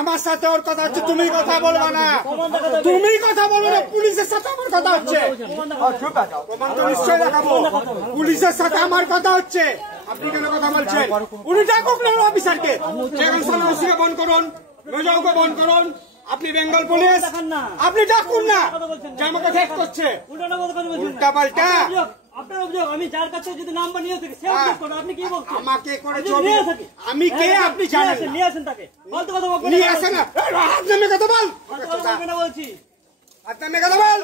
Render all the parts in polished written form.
আমার সাথে ওর কথা হচ্ছে, তুমি কথা বলবা না, তুমি কথা বলবো না, পুলিশের সাথে আমার কথা হচ্ছে। প্রমাণ তো নিশ্চয়ই দেখাবো, পুলিশের সাথে আমার কথা হচ্ছে। আপনি কেন কথা বলছেন? উনি ডাকুক না অফিসারকে, বন্ধ করুন, মেজরকে বন্ধ করুন। আপনি বেঙ্গল পুলিশ, আপনি ডাকুন না যে আমাকে ঠেক করছে উল্টা পাল্টা। আপনার অভিযোগ, আমি যার কাছে যদি নাম্বার নিয়ে থাকি সে অভিযোগ করো, আপনি কি বলছেন? আমাকে করে চলবে, আমি কে আপনি জানেন? নিয়ে আসেন তাকে, ফালতু কথা বলবেন, নিয়ে আসেন না, হাত নামে কথা বল, বলছি হাত নামে কথা বল।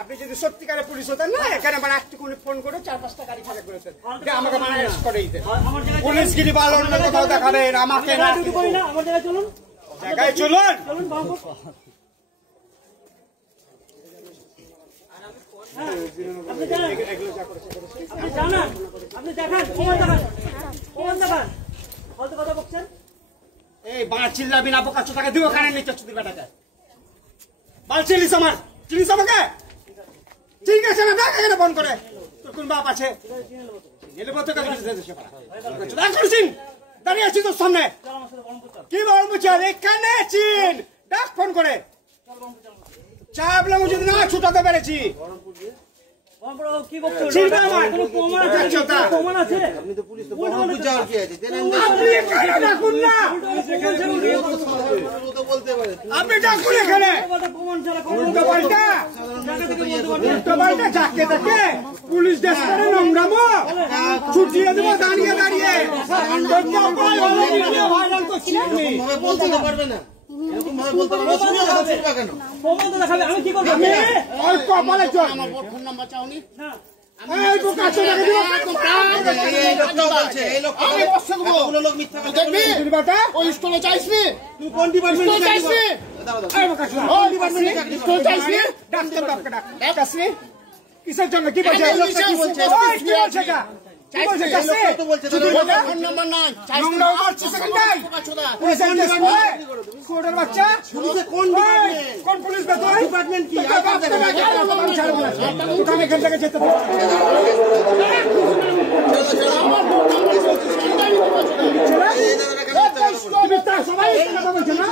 আপনি যদি সত্যিকারে পুলিশ হতেন না, এখানে মানে একটু ফোন করে 4-5টা গাড়ি খারাপ করেছেন, আমাকে মানে অ্যারেস্ট করে দিতেন। পুলিশ গিরি পালন কোথাও দেখাবেন আমাকে না। আমার জায়গায় চলুন, জায়গায় চলুন, চলুন। আপনি জানান, আপনি দেখান, প্রমাণ দেখান, ফালতু কথা বলছেন। এই বাঁ চিল্লাবি না, বোকা চোদাকে দিও কানে নিচে চুদি বেটাকে বাল চিলিস আমার, চিলিস আমাকে, ঠিক আছে না? দেখ এখানে ফোন করে, তোর কোন বাপ আছে? দাঁড়িয়ে আছি তোর সামনে, কি বলবো? চল এখানে চিন, ডাক ফোন করে চাপলাম, যদি না ছুটাতে পেরেছি। আপনি ডাকুন এখানে, উল্টো পাল্টা যাকে তাকে পুলিশ দেশ করে নোংরামো ছুটিয়ে দেবো দাঁড়িয়ে দাঁড়িয়ে। ভাইরাল করছি পারবে না, আমি কি করবো? ফোন নাম্বার চাওনি? কিসের জন্য? কি বলছে? কোন পুলিশ ডিপার্টমেন্ট কি? এখান থেকে যেতে সবাই বলছে না,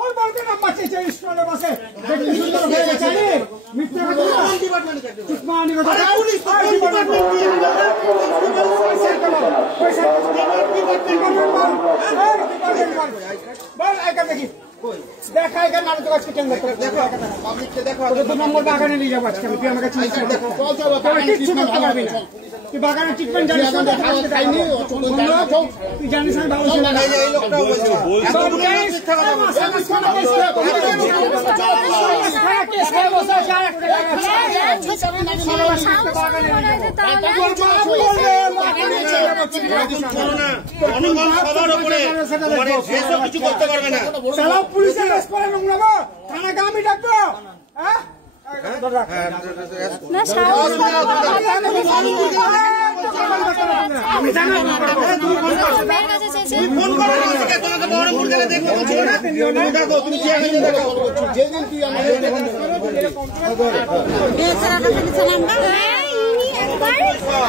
ওই বলবে নাম্বার চেয়েছে স্কুলের বাসে মিথ্যা দেখি দেখা এখানে নাটক আজকে কেন দেখো 2 নম্বর বাগানে নিয়ে যাবো আজকে। তুই আমাকে কিচ্ছু করতে পারবি না, তুই বাগানের ট্রিটমেন্ট জানিস না, তুই জানিস না কিছু করতে পারবে না। পুলিশের নোংরাবো থানাকে আমি ডাকবো?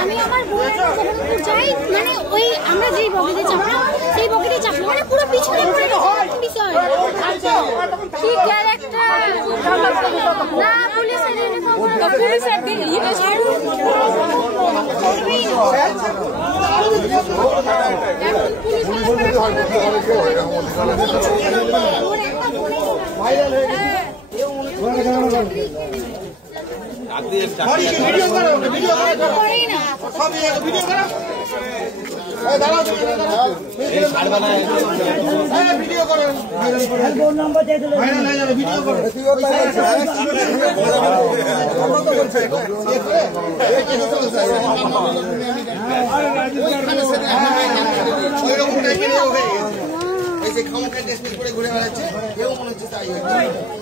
আমি আমার বউয়ের যাই, মানে ওই আমরা যেই বগিতে চাপলাম সেই বগিতে চাপলাম, মানে পুরো পিছনে পড়ে গেছে বিষয়। কি ক্যারেক্টার না পুলিশের ইউনিফর্ম, পুলিশের ঘুরে বেড়াচ্ছে, কেউ মনে হচ্ছে তাই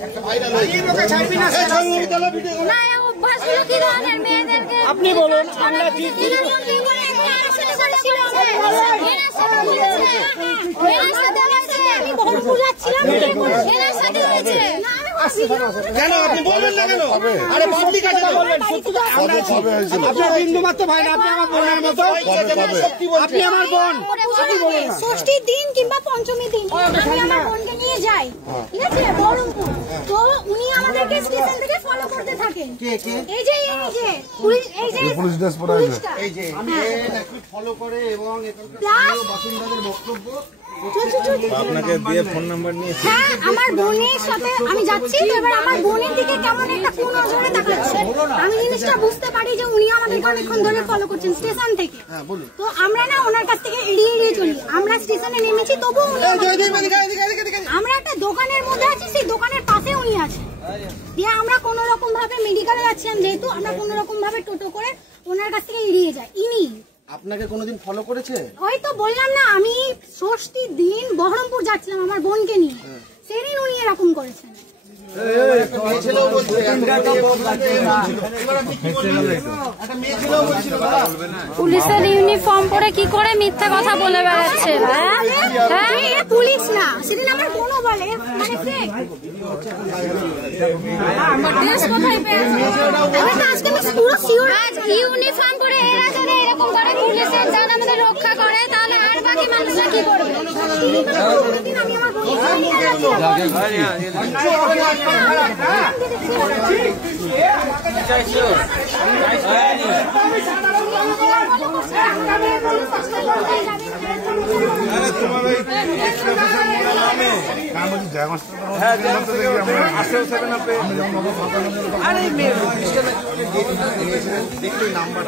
একটা ভাইরাল আপনি বলুন আমরা কি আমি কেন আপনি বলবেন না কেন? আরে পাবলিক আছে তো বলবেন। আপনি বিন্দু মাত্র ভাই না, আপনি আমার বোনের মতো, আপনি আমার বোন। ষষ্ঠীর দিন কিংবা পঞ্চমীর দিন আমি আমার বোনকে নিয়ে যাই, ঠিক আছে, বহরমপুর। তো উনি আমাদেরকে স্টেশন থেকে ফলো করতে থাকেন। এই যে পুলিশ ড্রেস পরা আছে, এই যে ফলো করে এবং বাসিন্দাদের বক্তব্য আপনাকে দিয়ে ফোন নাম্বার নিয়ে। হ্যাঁ, আমার বোনের সাথে আমি যাচ্ছি, এবার আমার বোনের দিকে কেমন একটা কোন নজরে তাকাচ্ছে। আমি জিনিসটা বুঝতে পারি যে উনি আমাদেরকে অনেকক্ষণ ধরে ফলো করছেন স্টেশন থেকে। তো আমরা না ওনার কাছ থেকে এড়িয়ে চলি। আমরা স্টেশনে নেমেছি, তবু আমরা একটা দোকানের মধ্যে আছি, সেই দোকানের পাশে উনি আছে। দিয়ে আমরা কোন রকম ভাবে মেডিকেলে যাচ্ছিলাম, যেহেতু আমরা কোন রকম ভাবে টোটো করে ওনার কাছ থেকে এড়িয়ে যাই। ইনি আপনাকে কোনোদিন ফলো করেছে? ওই তো বললাম না, আমি ষষ্ঠীর দিন বহরমপুর যাচ্ছিলাম আমার বোনকে নিয়ে, সেদিন উনি এরকম করেছেন। পুলিশের ইউনিফর্ম পরে কি করে মিথ্যা কথা বলে বেড়াচ্ছে? পুলিশ না, সেদিন আমার বোনও বলে মানে ফেক। ইউনিফর্ম পরে এরা যদি এরকম করে পুলিশের যান আমাদের রক্ষা করে, তাহলে আর বাকি মানুষরা কি করবে? আমি আমার বোনকে নিয়ে যাচ্ছিলাম। দেখলে নাম্বার